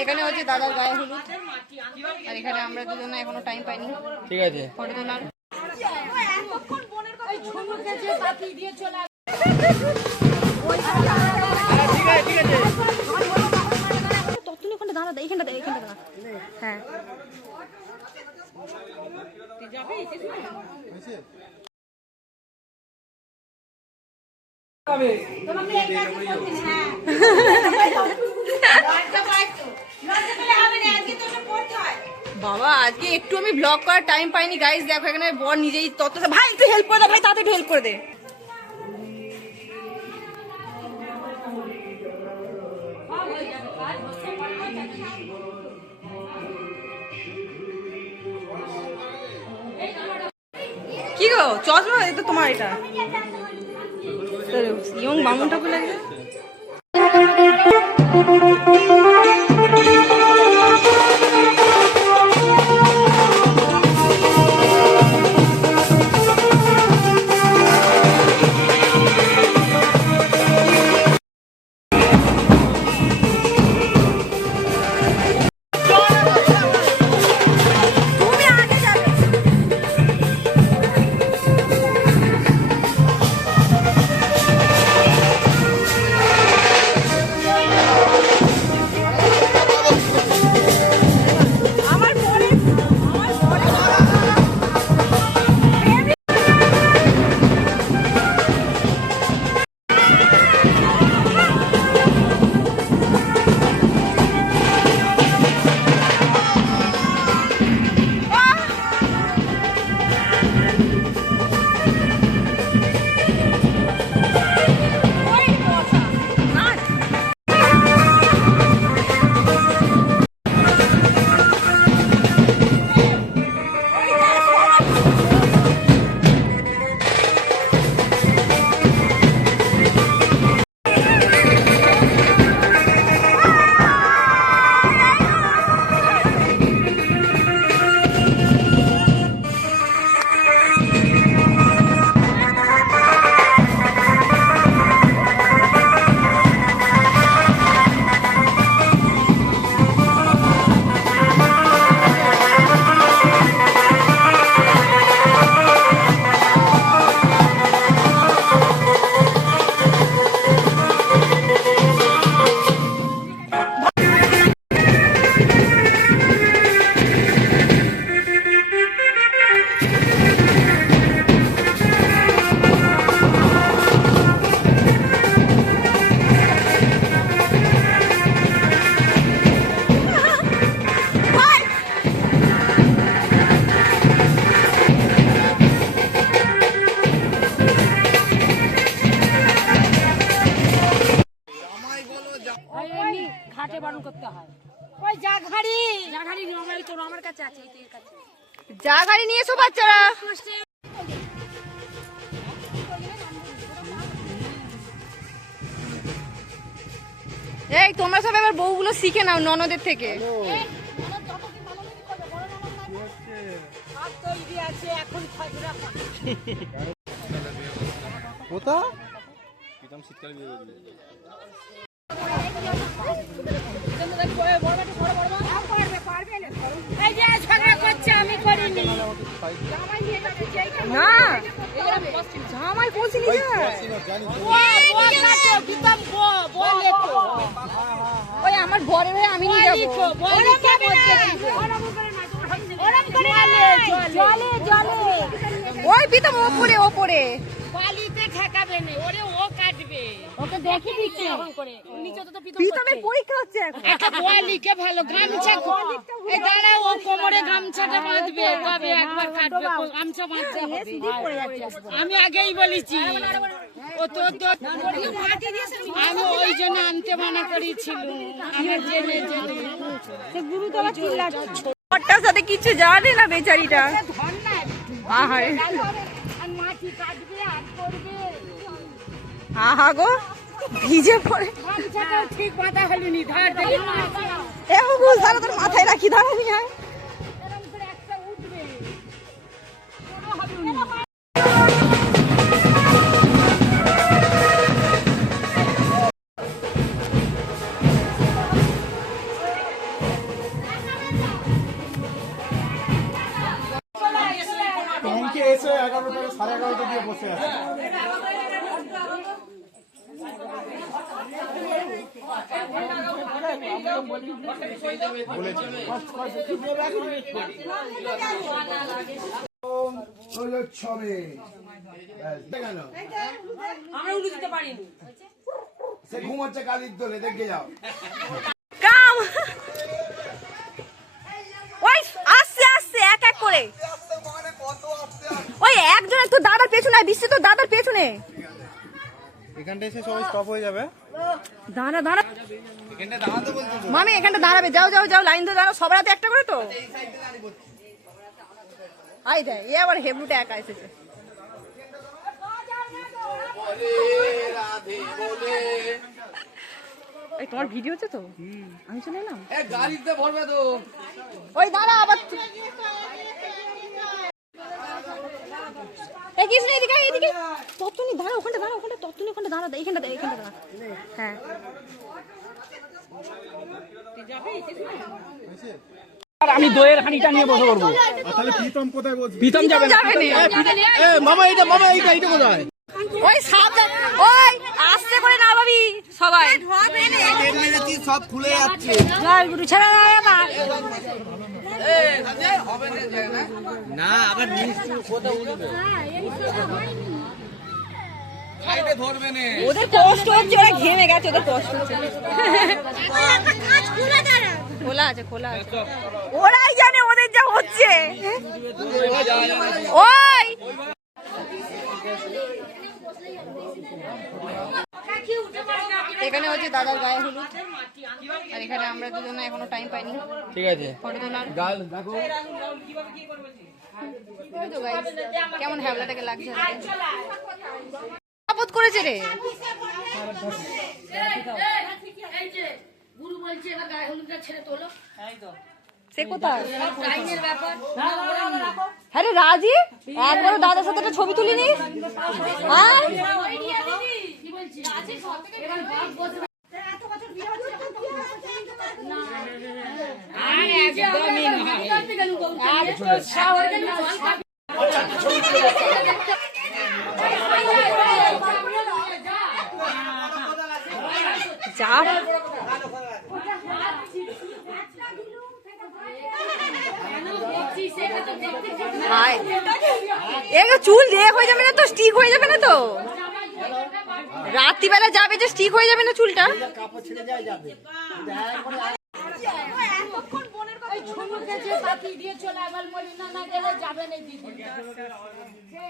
এখানে হচ্ছে দাদার গায়ে হলুদ, আর এখানে আমরা দুজনে এখনো টাইম পাইনি। ঠিক আছে, ফটো তোলার। ততক্ষণ দাঁড়া, এইখানটা দাঁড়া। হ্যাঁ, বাবা আজকে একটু আমি ব্লগ করার টাইম পাইনি গাইস। দেখো এখানে বর নিজেই তত, ভাই একটু হেল্প করে দে, ভাই তাতে একটু হেল্প করে দে। কি গো চশমা এটা তোমার, এটা ইয়ং বামুন ঠাকুর লাগে। যা গাড়ি নিয়ে এসো বাচ্চারা। এই তোমরা সব এবার বউগুলো শিখে নাও ননদের থেকে। না জামাই বলছিলি ওই আমার ঘরে হয়ে আমি নিয়ে যাবো। ওই পিতাম ওপরে ওপরে ওকে দেখে দিচ্ছে পিতামের পরীক্ষা হচ্ছে এখন। একটা বয় লিখে ভালো গামছা এই দাঁড়া ও কোমরে গামছা গামছাটা বাঁধবে তবে একবার কাটবে গামছা বাঁধতে হবে আমি আগেই বলেছি ও তো আমি ওই জন্য আনতে মানা করেছিল আমি জেনে জেনে গুরুতলা চিল্লাচ্ছে ওটার সাথে কিছু জানে না বেচারিটা আহারে মাটি কাটবে আর করবে আহা গো ভিজে পড়ে গামছাটাও ঠিক বাঁধা হলুনি ধর দেখি এ হুকুল সারা তোর মাথায় রাখি দাঁড়ানি হয় এরকম করে একটা উঠবে ব্যাংকে এসে 11টা 11:30 দিয়ে বসে আছে সে ঘুমাচ্ছে কালির দোলে দেখে যাও কাম ওই আস্তে আস্তে এক এক করে ওই একজন একটু দাদার পেছনে বিশ্বে তো দাদার পেছনে এখানটা এসে সবাই স্টপ হয়ে যাবে দাঁড়া দাঁড়া এখানটা দাঁড়াতে বলছো তো মামি এখানটা দাঁড়াবে যাও যাও যাও লাইন ধরে দাঁড়াও সবার হাতে একটা করে তো আই দেয় এ আবার হেবলুটা একা এসেছে এই তোমার ভিডিও হচ্ছে তো আমি চলে এলাম গাড়িতে ভরবে তো ওই দাঁড়া আবার এই কিছু নেই এদিকে এদিকে তত্ত্বনি দাঁড়া ওখানটা দাঁড়া ওখানটা তত্ত্বনি ওখানটা দাঁড়া এইখানটা দাঁড়া হ্যাঁ আমি দইয়ের হাঁড়িটা নিয়ে বসে করবো তাহলে প্রীতম কোথায় বলছিস প্রীতম যাবে না মামা এইটা কোথায় ওই সাবধান ওই আস্তে করে না ভাবি সবাই সব খুলে যাচ্ছে জয় গুরু ছেড়ে দাও না না আবার কোথায় উঠবে সাইডে ধরবে না ওদের কষ্ট হচ্ছে ওরা ঘেমে গেছে ওদের কষ্ট হচ্ছে খোলা আছে খোলা আছে ওরাই জানে ওদের যা হচ্ছে ওই এখানে হচ্ছে দাদার গায়ে হলুদ আর এখানে আমরা দুজনে এখনো টাইম পাইনি ঠিক আছে ফটো তোলার গাল দেখো ওই তো guys, কেমন হ্যাবলাটাকে লাগছে আপদ করেছে রে গুরু বলছে এবার গায়ে হলুদটা ছেড়ে তোলো সে কোথায় টাইমের ব্যাপার হ্যাঁ রে রাজি একবারও দাদার সাথে একটা ছবি তুলিনি হ্যাঁ কি বলছি এবার বাপ বসে আর একদমই নয় আর তো সাহস যা হায় এগুলো চুল রেক হয়ে যাবে না তো স্টিক হয়ে যাবে না তো রাত্রিবেলা যাবে যে স্টিক হয়ে যাবে না চুলটা বাকি দিয়ে চলে আবার মলিনা না গেলে যাবে না দিদি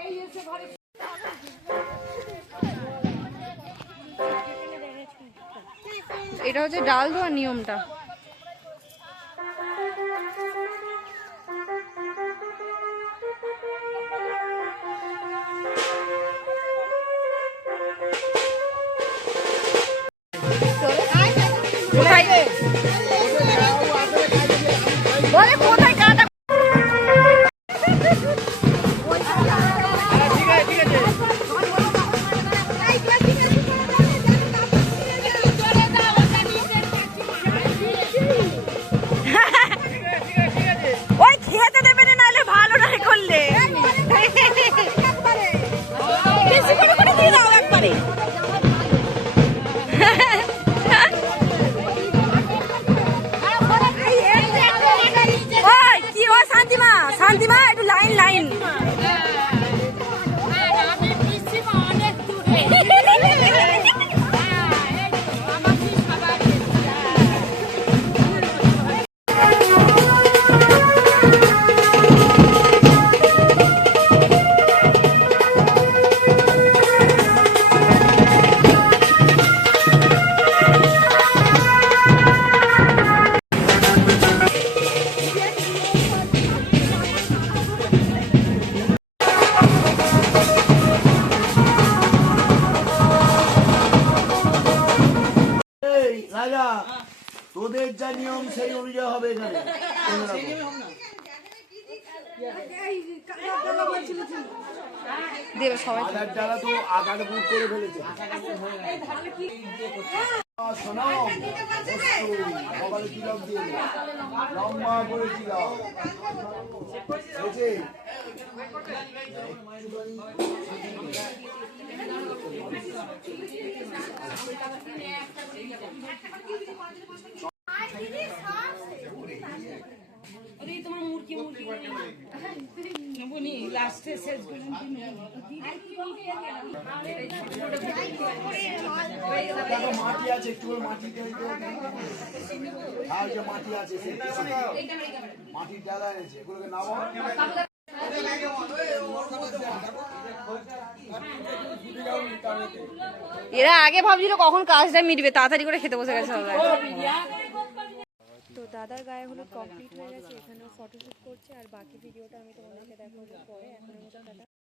এই এসে ঘরে এটা হচ্ছে ডাল ধোয়ার নিয়মটা বলে কোথায় কাটা ওই খেতে দেবে না নাহলে ভালো না করলে বেশি করে দিয়ে দাও একবারে ওই কি ও শান্তিমা শান্তিমা একটু লাইন লাইন আমি পিসিমা অনেক দূরে আমার পিসিমা ওদের যা নিয়ম সেই অনুযায়ী হবে এখানে। দেবে সবাই। আধার দ্বারা তো আধার বুক করে ফেলেছে। শোনাও সকালে কিলাম দিয়ে লম্বা করে কিলাম লাস্টে শেষ মাটি আছে একটু মাটি আর যে মাটি আছে মাটির ডালা এনেছে এগুলোকে নামা। এরা আগে ভাবছিল কখন কাজটা মিটবে, তাড়াতাড়ি করে খেতে বসে গেছে সবাই। তো দাদার গায়ে হলুদ কমপ্লিট হয়ে গেছে, এখানেও ফটোশ্যুট করছে, আর বাকি ভিডিওটা আমি তোমাদেরকে দেখাবো পরে। এখনের মতো টাটা।